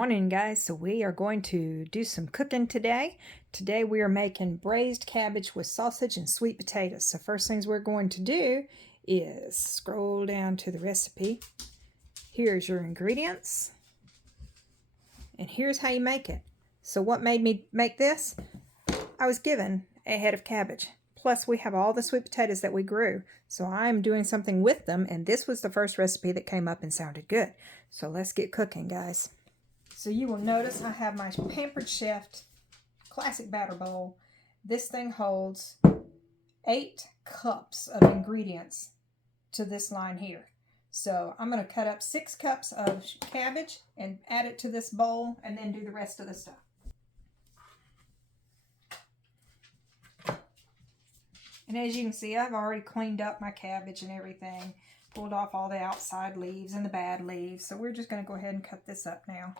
morning, guys. So we are going to do some cooking today. Today we are making braised cabbage with sausage and sweet potatoes. So first things we're going to do is scroll down to the recipe. Here's your ingredients. And here's how you make it. So what made me make this? I was given a head of cabbage. Plus we have all the sweet potatoes that we grew. So I'm doing something with them, and this was the first recipe that came up and sounded good. So let's get cooking, guys. So you will notice I have my Pampered Chef classic batter bowl. This thing holds 8 cups of ingredients to this line here. So I'm going to cut up 6 cups of cabbage and add it to this bowl and then do the rest of the stuff. And as you can see, I've already cleaned up my cabbage and everything. Pulled off all the outside leaves and the bad leaves. So we're just going to go ahead and cut this up now.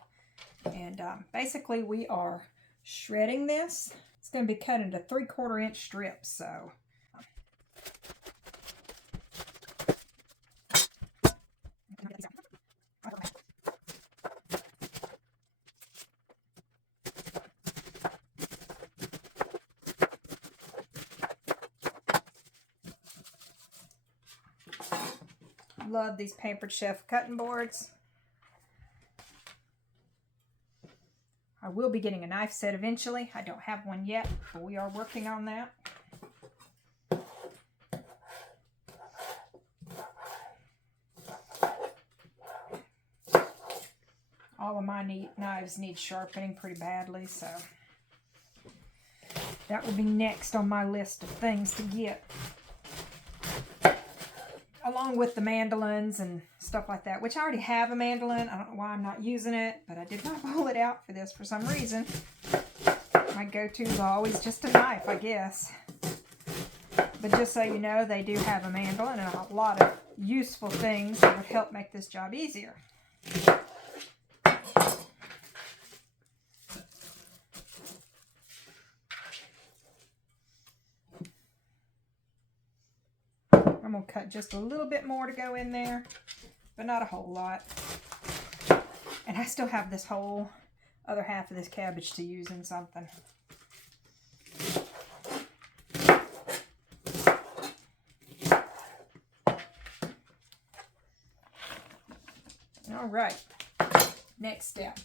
And basically we are shredding this. It's going to be cut into 3/4 inch strips. So love these Pampered Chef cutting boards. I will be getting a knife set eventually. I don't have one yet, but we are working on that. All of my knives need sharpening pretty badly, so that will be next on my list of things to get. Along with the mandolins and stuff like that, which I already have a mandolin. I don't know why I'm not using it, but I did not pull it out for this for some reason. My go-to is always just a knife, I guess. But just so you know, they do have a mandolin and a lot of useful things that would help make this job easier. I'm going to cut just a little bit more to go in there, but not a whole lot. And I still have this whole other half of this cabbage to use in something. All right, next step.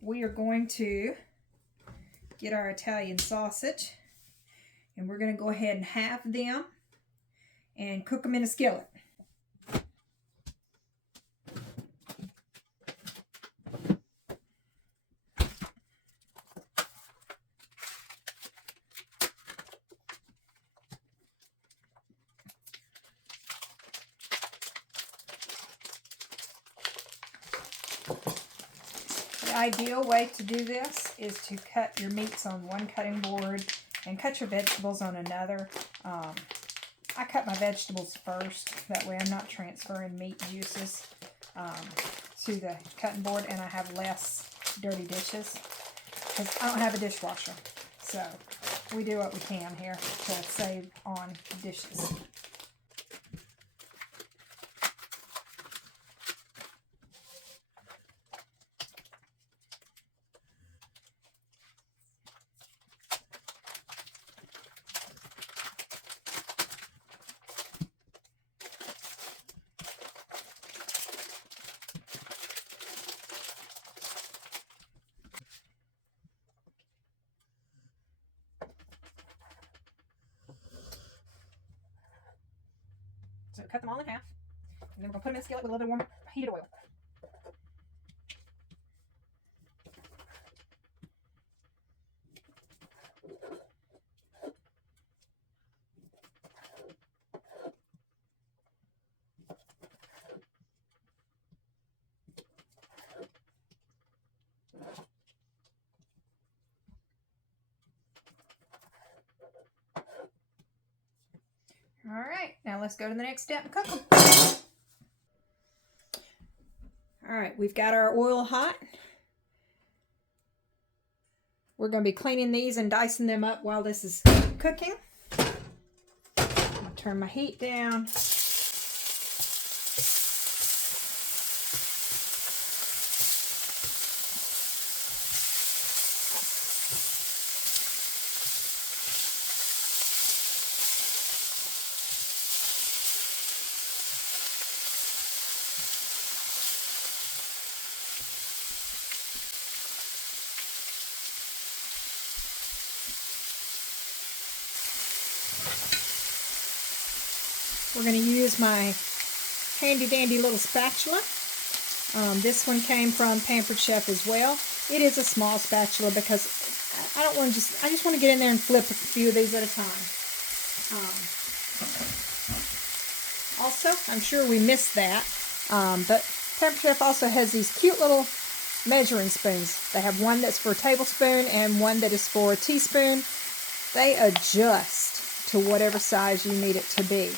We are going to get our Italian sausage, and we're going to go ahead and halve them and cook them in a skillet. The ideal way to do this is to cut your meats on one cutting board and cut your vegetables on another. I cut my vegetables first. That way I'm not transferring meat juices to the cutting board, and I have less dirty dishes because I don't have a dishwasher. So we do what we can here to save on dishes. So cut them all in half, and then we're going to put them in a skillet with a little bit warm heated oil. All right, now let's go to the next step and cook them. All right, we've got our oil hot. We're going to be cleaning these and dicing them up while this is cooking. I'll turn my heat down. We're going to use my handy dandy little spatula. This one came from Pampered Chef as well. It is a small spatula because I just want to get in there and flip a few of these at a time. Also, I'm sure we missed that, but Pampered Chef also has these cute little measuring spoons. They have one that's for a tablespoon and one that is for a teaspoon. They adjust to whatever size you need it to be.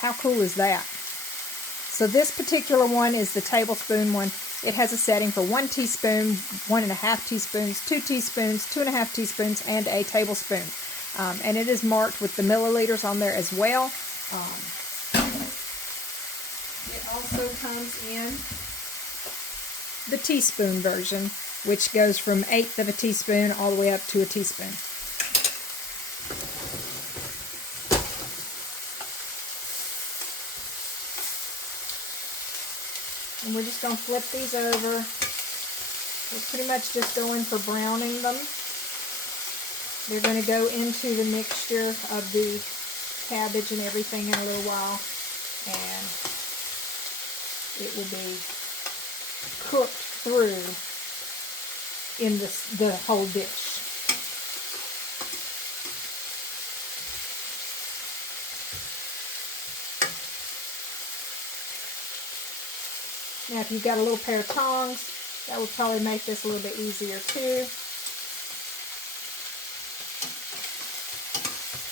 How cool is that? So this particular one is the tablespoon one. It has a setting for 1 teaspoon, 1.5 teaspoons, 2 teaspoons, 2.5 teaspoons, and a tablespoon. And it is marked with the milliliters on there as well. It also comes in the teaspoon version, which goes from 1/8 of a teaspoon all the way up to a teaspoon. And we're just going to flip these over. We're pretty much just going for browning them. They're going to go into the mixture of the cabbage and everything in a little while. And it will be cooked through in the whole dish. Now, if you've got a little pair of tongs, that would probably make this a little bit easier too.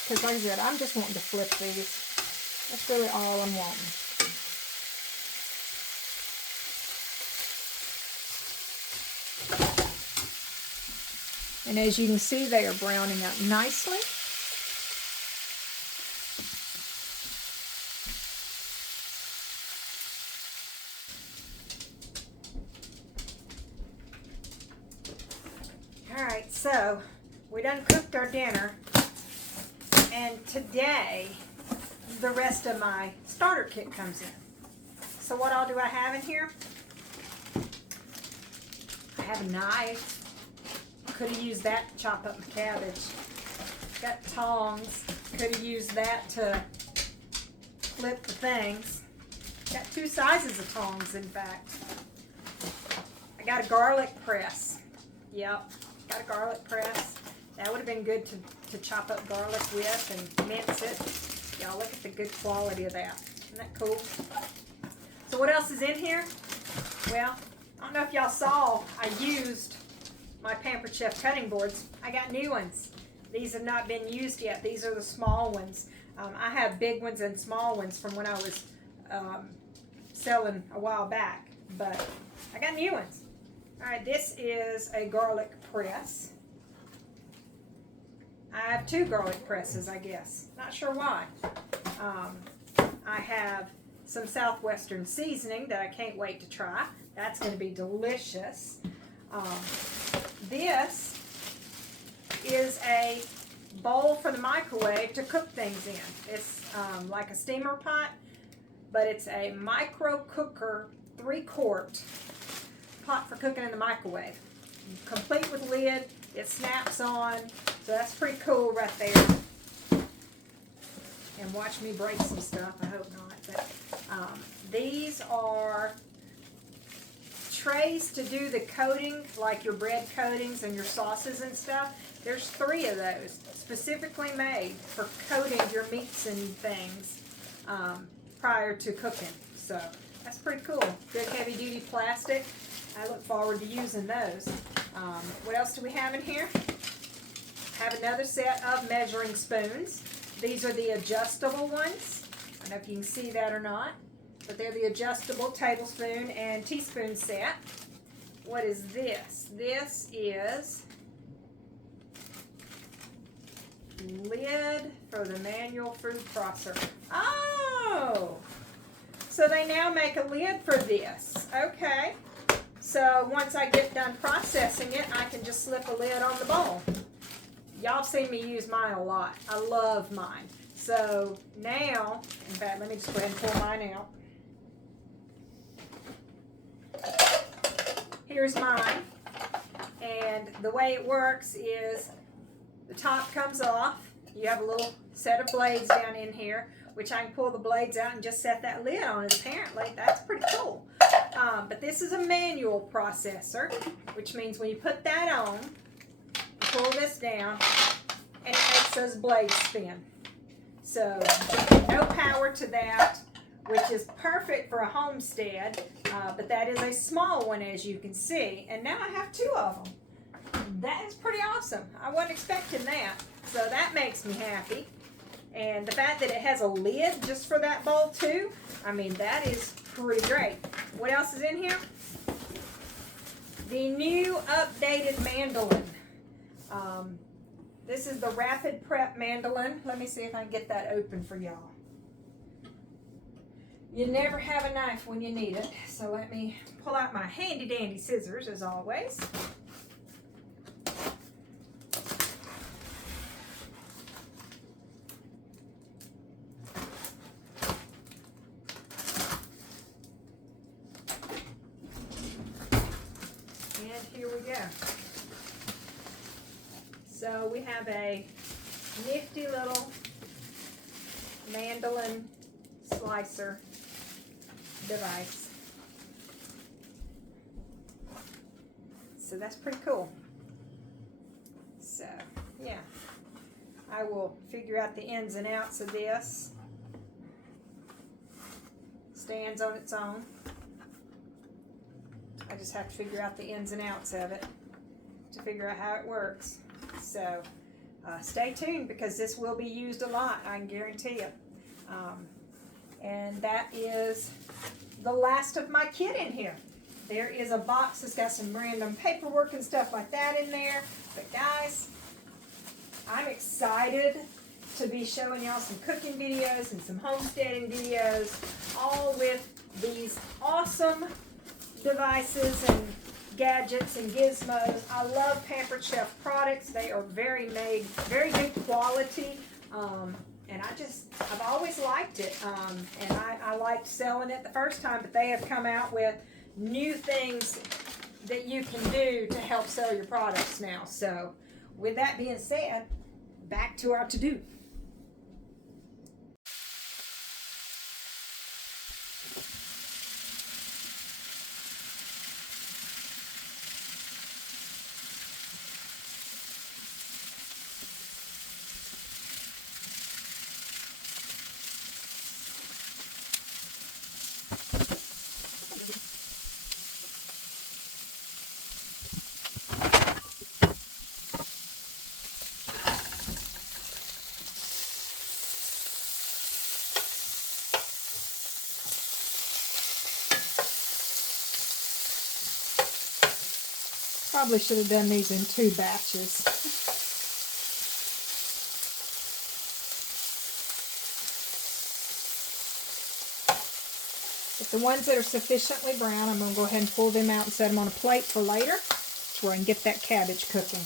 Because like I said, I'm just wanting to flip these. That's really all I'm wanting. And as you can see, they are browning up nicely. Alright, so we done cooked our dinner, and today the rest of my starter kit comes in. So what all do I have in here? I have a knife. Could have used that to chop up my cabbage. Got tongs. Could have used that to flip the things. Got 2 sizes of tongs, in fact. I got a garlic press. Yep. Got a garlic press. That would have been good to chop up garlic with and mince it. Y'all look at the good quality of that. Isn't that cool? So what else is in here? Well, I don't know if y'all saw, I used my Pampered Chef cutting boards. I got new ones. These have not been used yet. These are the small ones. I have big ones and small ones from when I was selling a while back, but I got new ones. Alright, this is a garlic press. I have 2 garlic presses, I guess. Not sure why. I have some Southwestern seasoning that I can't wait to try. That's going to be delicious. This is a bowl for the microwave to cook things in. It's like a steamer pot, but it's a micro cooker 3-quart pot for cooking in the microwave. Complete with lid, it snaps on, so that's pretty cool right there. And watch me break some stuff, I hope not. But, these are trays to do the coating, like your bread coatings and your sauces and stuff. There's 3 of those specifically made for coating your meats and things prior to cooking. So that's pretty cool. Good heavy duty plastic. I look forward to using those. What else do we have in here? Have another set of measuring spoons. These are the adjustable ones. I don't know if you can see that or not, but they're the adjustable tablespoon and teaspoon set. What is this? This is lid for the manual food processor. Oh! So they now make a lid for this. Okay. So once I get done processing it, I can just slip a lid on the bowl. Y'all seen me use mine a lot. I love mine. So now, in fact, let me just go ahead and pull mine out. Here's mine. And the way it works is the top comes off. You have a little set of blades down in here. which I can pull the blades out and just set that lid on it apparently. That's pretty cool. But this is a manual processor, which means when you put that on, pull this down, and it makes those blades spin. So no power to that, which is perfect for a homestead, but that is a small one, as you can see. And now I have two of them. That is pretty awesome. I wasn't expecting that, so that makes me happy. And the fact that it has a lid just for that bowl too, I mean, that is pretty great. What else is in here? The new updated mandolin. This is the Rapid Prep mandolin. Let me see if I can get that open for y'all. You never have a knife when you need it, so let me pull out my handy dandy scissors as always. And here we go. So we have a nifty little mandolin slicer device. So that's pretty cool. So yeah, I will figure out the ins and outs of this. Stands on its own. I just have to figure out the ins and outs of it to figure out how it works. So stay tuned, because this will be used a lot, I can guarantee you. And that is the last of my kit in here. There is a box that's got some random paperwork and stuff like that in there. But guys, I'm excited to be showing y'all some cooking videos and some homesteading videos, all with these awesome devices and gadgets and gizmos. I love Pampered Chef products. They are very good quality. And I've always liked it. And I liked selling it the first time, but they have come out with new things that you can do to help sell your products now. So with that being said, back to our to-do. Probably should have done these in 2 batches. But the ones that are sufficiently brown, I'm going to go ahead and pull them out and set them on a plate for later. That's where I can get that cabbage cooking.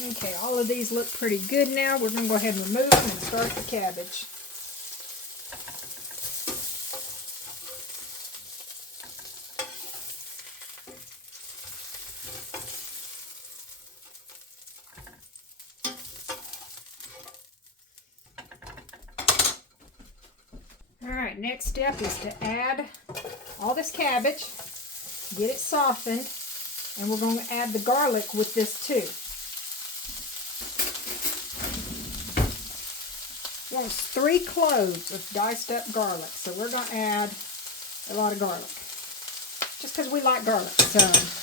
Okay, all of these look pretty good now. We're going to go ahead and remove them and start the cabbage. Alright, next step is to add all this cabbage, get it softened, and we're going to add the garlic with this too. Almost 3 cloves of diced up garlic, so we're going to add a lot of garlic. Just because we like garlic, so...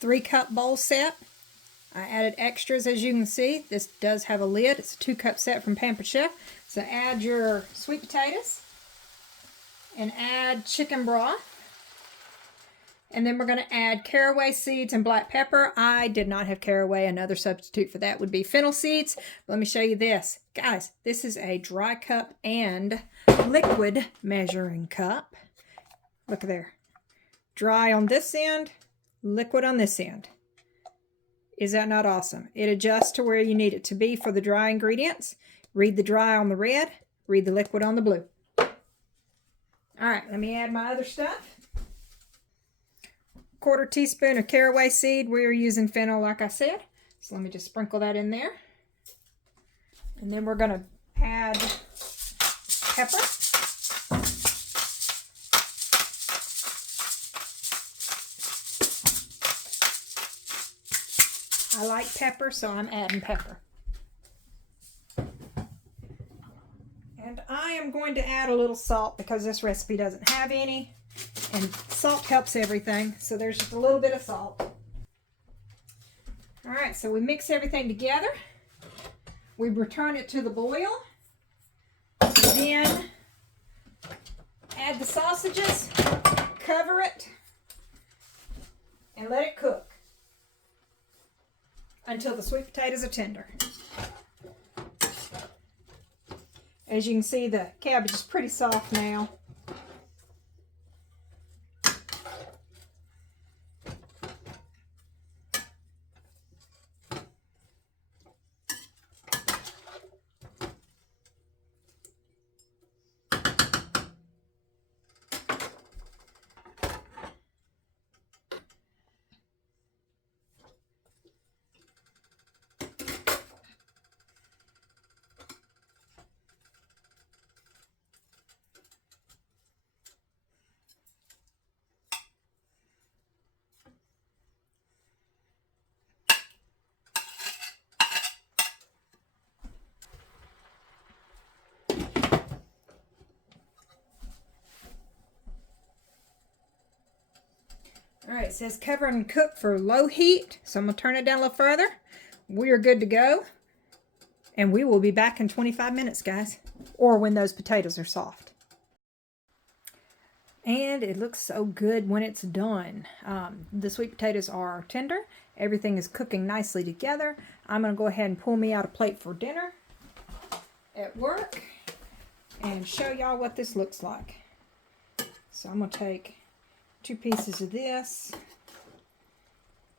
Three-cup bowl set. I added extras, as you can see. This does have a lid. It's a 2-cup set from Pampered Chef. So add your sweet potatoes and add chicken broth. And then we're going to add caraway seeds and black pepper. I did not have caraway. Another substitute for that would be fennel seeds. Let me show you this. Guys, this is a dry cup and liquid measuring cup. Look there. Dry on this end, liquid on this end. Is that not awesome? It adjusts to where you need it to be for the dry ingredients. Read the dry on the red, read the liquid on the blue. All right, let me add my other stuff. 1/4 teaspoon of caraway seed. We're using fennel, like I said. So let me just sprinkle that in there. And then we're going to add pepper. I like pepper, so I'm adding pepper. And I am going to add a little salt because this recipe doesn't have any. And salt helps everything, so there's just a little bit of salt. All right, so we mix everything together. We return it to the boil. Then add the sausages, cover it, and let it cook until the sweet potatoes are tender. As you can see, the cabbage is pretty soft now. All right, it says cover and cook for low heat. So I'm going to turn it down a little further. We are good to go. And we will be back in 25 minutes, guys. Or when those potatoes are soft. And it looks so good when it's done. The sweet potatoes are tender. Everything is cooking nicely together. I'm going to go ahead and pull me out a plate for dinner at work and show y'all what this looks like. So I'm going to take 2 pieces of this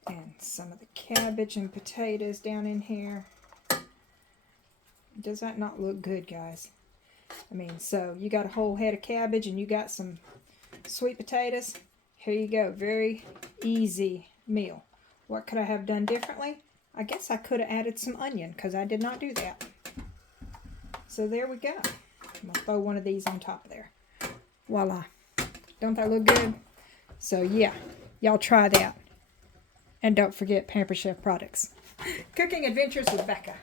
and some of the cabbage and potatoes down in here. Does that not look good, guys? I mean, so you got a whole head of cabbage and you got some sweet potatoes. Here you go. Very easy meal. What could I have done differently? I guess I could have added some onion because I did not do that. So there we go. I'm going to throw one of these on top of there. Voila. Don't that look good? So yeah, y'all try that. And don't forget Pampered Chef products. Cooking Adventures with Becca.